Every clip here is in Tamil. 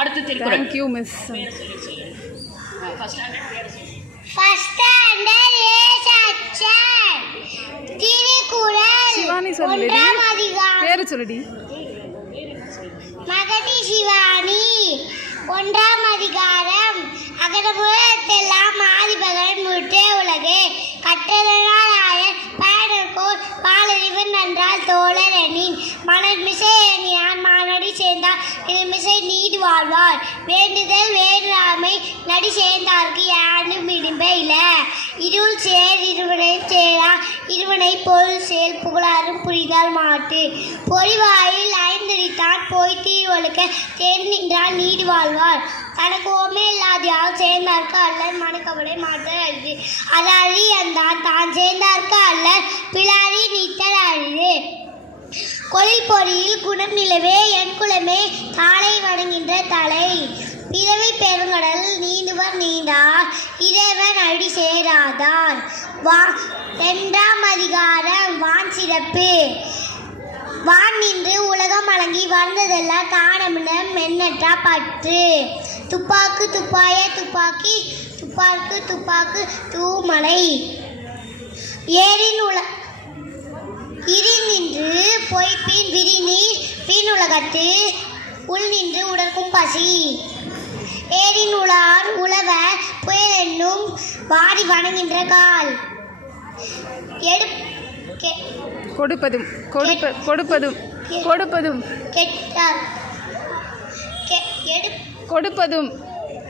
அடுத்து Thirukkural. Thank you miss. First standard Thirukkural Shivani சொல்லுடி. பேரு சொல்லுடி. மகதி சிவானி. 1ஆம் அதிகாரம். அகரமுதலெல்லாம் ஆதிபகவன் முற்றே உலகு. கற்றதனால் ஆயர் பயனர்கோர் பாலறிவு நன்றால் தோழர் எண்ணின். மனமிசை எண்ணினான் மானடி சேர்ந்தார் இருமிசை நீடு வாழ்வார். வேண்டுதல் வேண்டாமை நடி சேர்ந்தார்க்கு யாண்டும் இடிம்பை இல. இருள் சேர் இருவனை சேரா இருவனை பொருள் சேர் புகழாரும் புரிதால் மாட்டு. பொறிவாயில் ஐந்தடித்தான் போய் தீர்வழுக்க தேர் நின்றால் நீடு வாழ்வார். தனக்கு ஓமே இல்லாதியால் சேர்ந்தார்க்கு அல்லர் மனக்கவலை மாற்றல் அரிது. அதாரி அந்தான் தான் சேர்ந்தார்க்கு அல்லர் பிளாரி நீத்தல் அரிது. கொழில் பொறியில் குணம் நிலவே என் குலமே தாளை வணங்குகின்ற தலை. பிறவி பெருங்கடல் நீந்துவர் நீண்டார் இறைவன் அடி சேராதார். 2ஆம் அதிகாரம். வான் சிறப்பு. வான் நின்று உலகம் வழங்கி வந்ததெல்லாம் தானமிடம் மென்னற்றா பற்று. துப்பாக்கு துப்பாய துப்பாக்கி துப்பாக்கு துப்பாக்கு தூமலை. ஏரின் இரி நின்று பொய்ப்பின் விரிநீர் பின் உலகத்து உள் நின்று உடற்கும் பசி. ஏரின் உளார் உழவர் புயல் என்னும் வாடி வணங்குகின்ற கால். கொடுப்பதும் கொடுப்பதும் கொடுப்பதும் கெட்டார் கொடுப்பதும்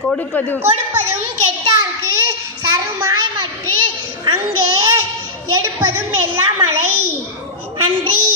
கொடுப்பதும் கொடுப்பதும் கெட்டார்க்கு சருமாய் மற்று அங்கே எடுப்பதும் எல்லாம் மழை. நன்றி.